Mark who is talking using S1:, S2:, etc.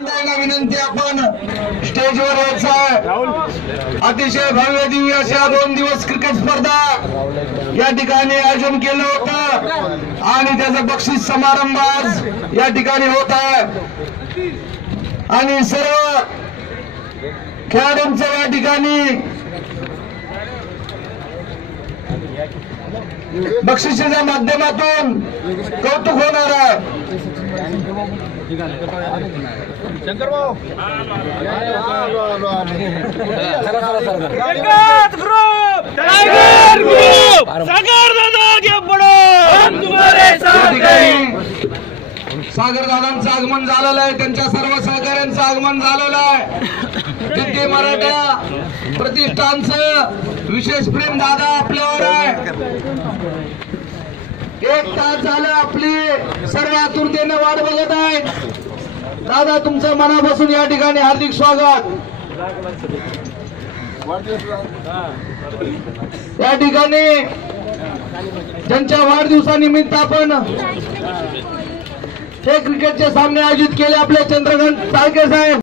S1: विनंती आपण. स्टेजवर यायचं अतिशय भव्य दिव्य अशा दोन दिवस क्रिकेट स्पर्धा या ठिकाणी आयोजन केलं होतं. आणि त्याचा बक्षीस समारंभ आज या ठिकाणी होत आहे. आणि सर्व खेळाडूंचं या ठिकाणी बक्षिसाच्या माध्यमातून कौतुक होणार आहे.
S2: जगत सागर
S1: दादांचं आगमन झालेलं आहे त्यांच्या सर्व सहकाऱ्यांचं आगमन झालेलं आहे. जिद्दी मराठा प्रतिष्ठानचं विशेष प्रेम दादा आपल्यावर आहे. एक तास झालं आपली सर्व आतुरतेने वाट बघत आहेत. दादा तुमचं मनापासून या ठिकाणी हार्दिक स्वागत. या ठिकाणी ज्यांच्या वाढदिवसानिमित्त आपण हे क्रिकेटचे सामने आयोजित केले आपले चंद्रकांत साळके साहेब.